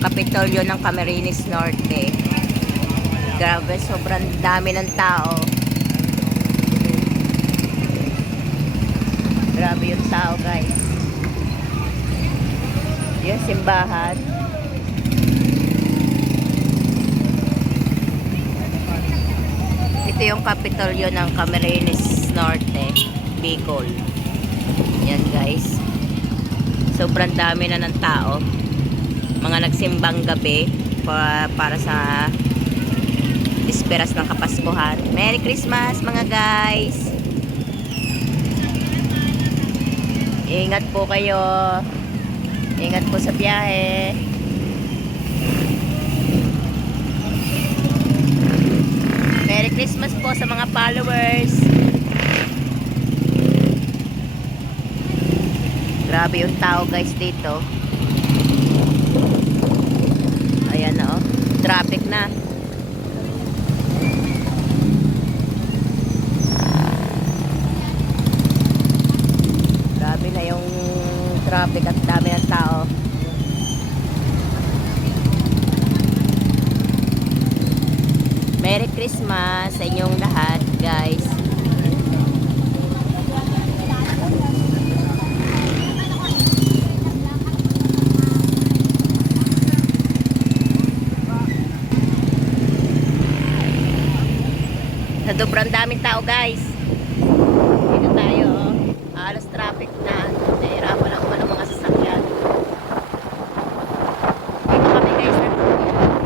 Kapitolyo ng Camarines Norte. Grabe, sobrang dami ng tao. Grabe yung tao, guys. Yung simbahan. Ito yung Kapitolyo ng Camarines Norte, Bicol. Yan, guys. Sobrang dami na ng tao. Mga nagsimbang gabi pa, para sa disperas ng Kapaskuhan. Merry Christmas mga guys! Ingat po kayo. Ingat po sa biyahe. Merry Christmas po sa mga followers. Grabe yung tao guys dito. Ayan na oh. Traffic na. Grabe na yung traffic at dami ng tao. Merry Christmas sa inyong lahat, guys. Sobrang daming tao, guys. Dito tayo, oh. Halos traffic na. Nahirapan ako ng mga sasakyan. Dito kami, guys, ng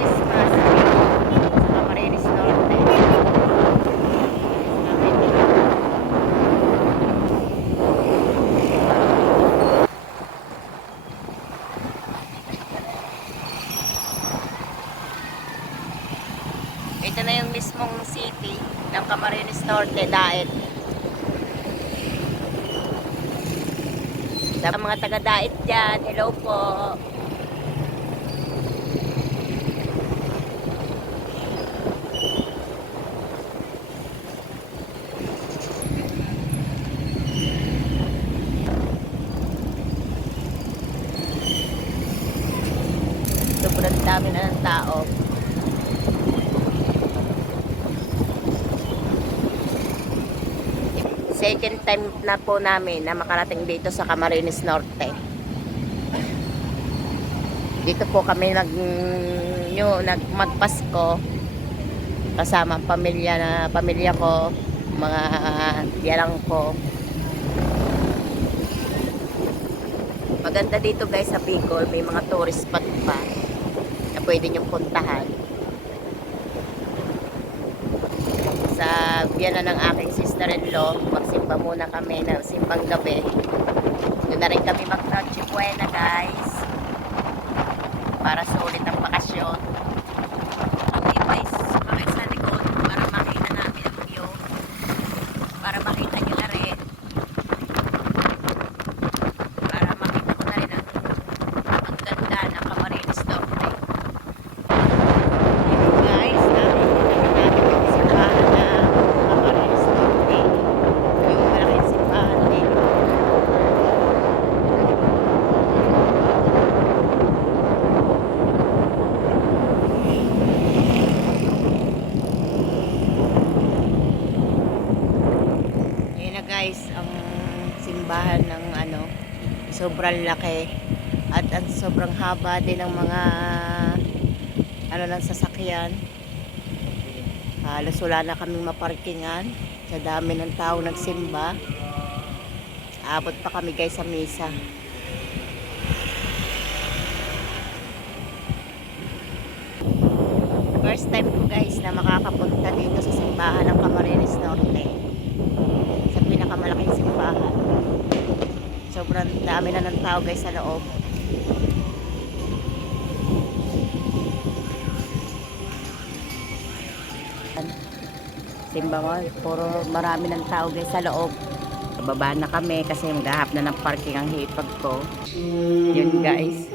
Christmas. Sa Camarines Norte. Namin dito. Ito na yung mismong city ng Camarines Norte, Daet. Sa mga taga-Daet dyan, hello po. Sobrang dami na ng tao. Second time na po namin na makarating dito sa Camarines Norte. Dito po kami nag nyo, nag magpasko kasama ang pamilya na pamilya ko, mga tiyalang ko. Maganda dito guys sa Bicol, may mga tourist spot pa na pwede nyo puntahan. Sa biyanan ng aking sister-in-law. Magsimba muna kami ng simbang gabi. Doon na rin kami mag-Noche Buena, guys. Para sulit ang bakasyon. Okay, guys. Bakit sa likod para makita namin ang view. Para makita nyo na rin. Para makita ko na rin ang, ang ganda ng Camarines Norte. Guys, nakikita natin yung simbahan na Camarines Norte. Yung malaking simbahan dito. Yun na guys, ang simbahan ng ano, sobrang laki at ang sobrang haba din ng mga ano ng sasakyan. Halos wala na kaming maparkingan sa dami ng tao nagsimba. Abot pa kami guys sa misa. First time ko guys na makakapunta dito sa simbahan ng Camarines simbahan. Sobrang dami na ng tao guys sa loob. Simba mo, puro marami ng tao guys sa loob. Bababa na kami kasi maghahap na ng parking ang hipag ko. Yun guys.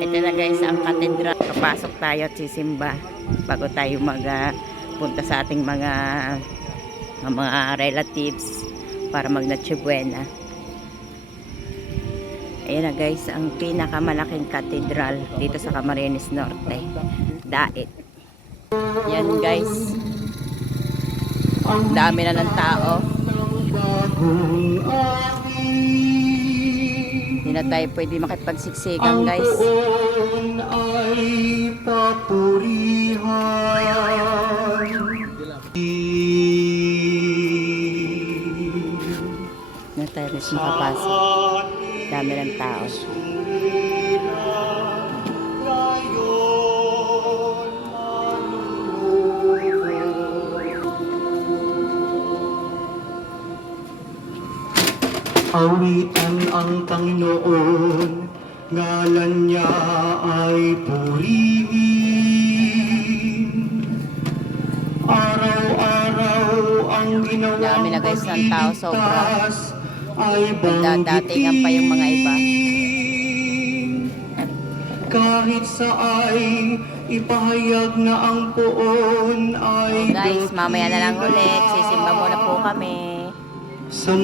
Ito na guys ang katedral. Kapasok tayo at sisimba bago tayo mag ah, punta sa ating mga mga relatives para mag Noche Buena. Ayan na guys, ang pinakamalaking katedral dito sa Camarines Norte. Dait. Yan guys. Ang dami na ng tao. Hindi na tayo pwede makipagsiksikan guys. Ang ay papurihan. Rin makapasok. Dami ng tao. Awitan ang Panginoon, ngalan niya ay purihin. Araw-araw ang ginawa Dami na guys ng tao, sobra. Ay Nagdadatingan pa yung mga iba. Kahit sa ay ipahayag na ang poon ay Guys, mamaya na lang ulit. Sisimba muna po kami. Sa